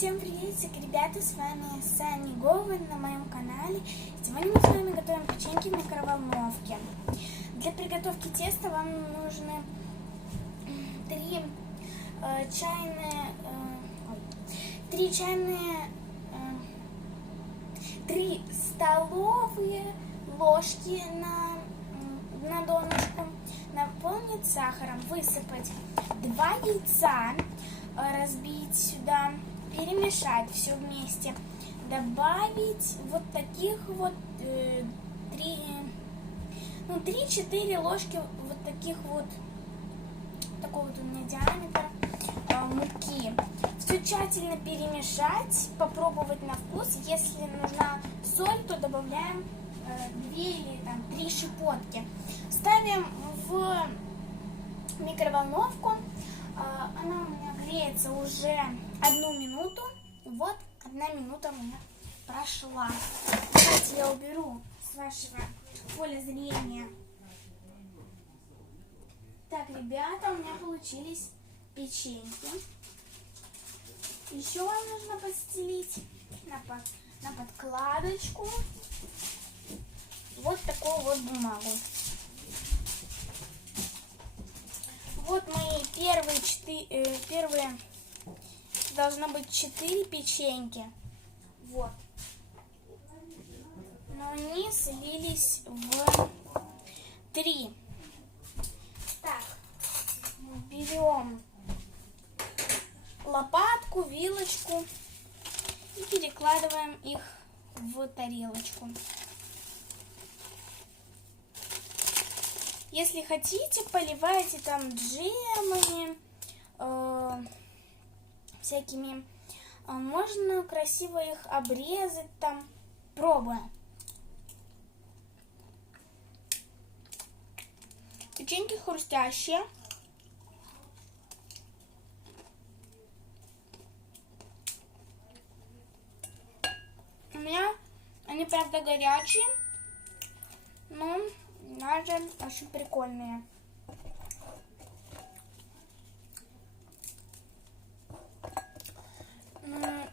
Всем приветик, ребята, с вами Саня Говард на моем канале. Сегодня мы с вами готовим печеньки в микроволновке. Для приготовки теста вам нужны 3 столовые ложки на донышку, наполнить сахаром, высыпать 2 яйца, разбить сюда, перемешать все вместе, добавить вот таких вот 3-4 ложки вот таких вот, такого вот у меня диаметра муки. Все тщательно перемешать, попробовать на вкус. Если нужна соль, то добавляем 2 или 3 щепотки. Ставим в микроволновку. Она у меня греется уже 1 минуту. Вот 1 минута у меня прошла. Давайте я уберу с вашего поля зрения. Так, ребята, у меня получились печеньки. Еще вам нужно постелить на подкладочку вот такую вот бумагу. Вот мои первые должно быть 4 печеньки. Вот. Но они слились в 3. Так, берем лопатку, вилочку и перекладываем их в тарелочку. Если хотите, поливайте там джемами, всякими. Можно красиво их обрезать там, пробуя. Печеньки хрустящие. У меня они, правда, горячие, но даже очень прикольные.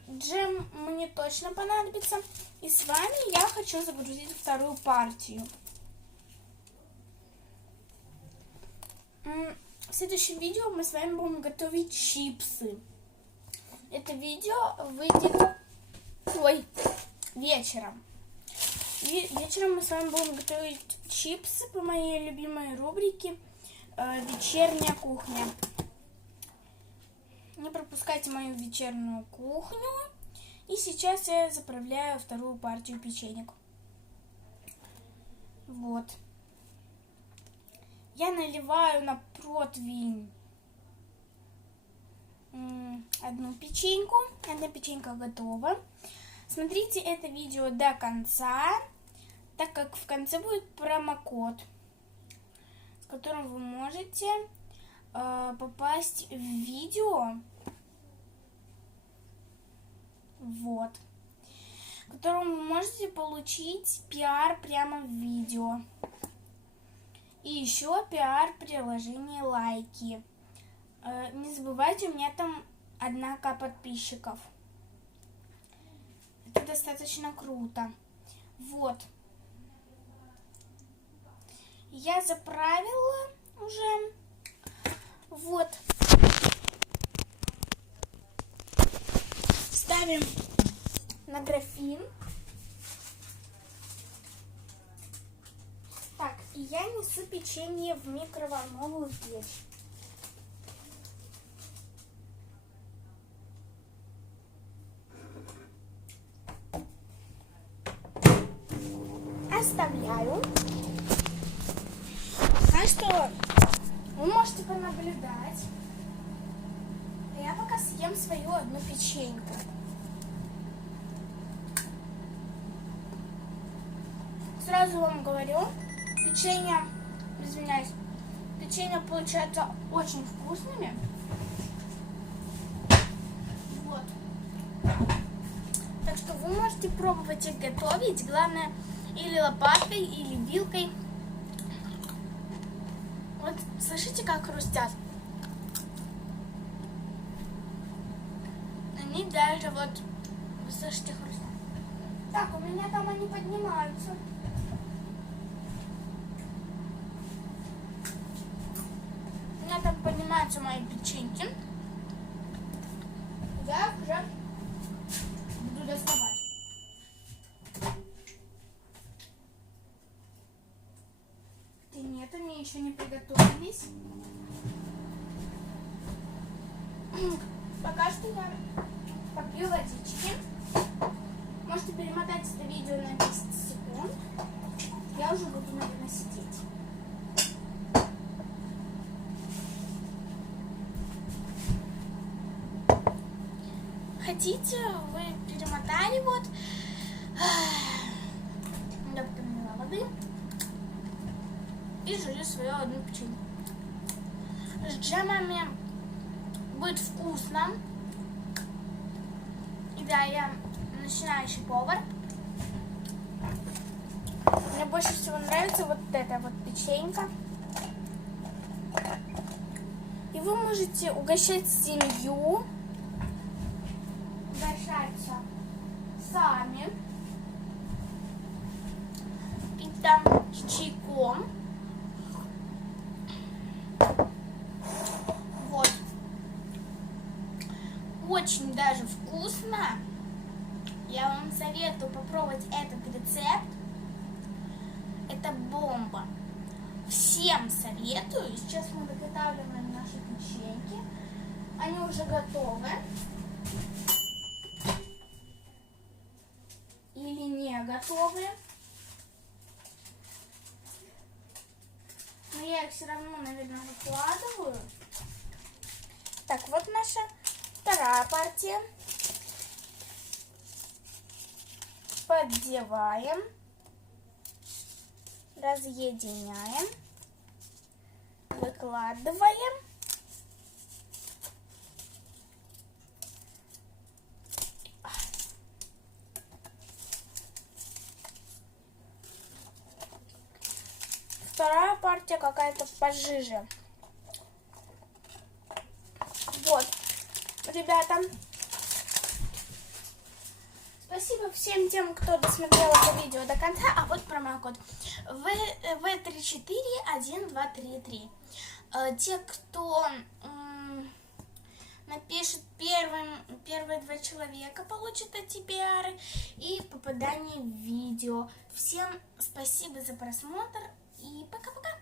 Джем мне точно понадобится. И с вами я хочу загрузить вторую партию. В следующем видео мы с вами будем готовить чипсы. Это видео выйдет вечером. И вечером мы с вами будем готовить чипсы по моей любимой рубрике «Вечерняя кухня». Не пропускайте мою вечернюю кухню. И сейчас я заправляю вторую партию печенек. Вот. Я наливаю на противень 1 печеньку. 1 печенька готова. Смотрите это видео до конца, так как в конце будет промокод, с которым вы можете попасть в видео, вот, которым вы можете получить пиар прямо в видео. И еще пиар приложение лайки. Не забывайте, у меня там 1К подписчиков. Это достаточно круто. Вот. Я заправила уже. Вот. Ставим на графин. Так, и я несу печенье в микроволновую печь. Оставляю. Так что вы можете понаблюдать. Я пока съем свою 1 печеньку. Сразу вам говорю, печенье получаются очень вкусными. Вот. Так что вы можете пробовать их готовить. Главное, или лопаткой, или вилкой. Вот слышите, как хрустят? Они даже вот... Слышите хруст? Так, у меня там они поднимаются. У меня там поднимаются мои печеньки. Я уже буду доставать. И нет, они еще не приготовились. Пока что я попью водички. Можете перемотать это видео на 10 секунд. Я уже буду, наверное, сидеть. Хотите, вы перемотали вот. Я потом налила воды. И жую свою одну печенье. С джемами будет вкусно. И да, я начинающий повар. Мне больше всего нравится вот эта вот печенька. И вы можете угощать семью, угощаться сами. И там с чайком. Вот. Очень даже вкусно. Я вам советую попробовать этот рецепт. Это бомба. Всем советую. Сейчас мы доготавливаем наши печеньки. Они уже готовы. Или не готовы. Но я их все равно, наверное, выкладываю. Так, вот наша вторая партия. Поддеваем, разъединяем, выкладываем. Вторая партия какая-то пожиже. Вот, ребята. Спасибо всем тем, кто досмотрел это видео до конца. А вот промокод V341233. Те, кто напишет первые 2 человека, получат эти пиары и попадание в видео. Всем спасибо за просмотр и пока-пока.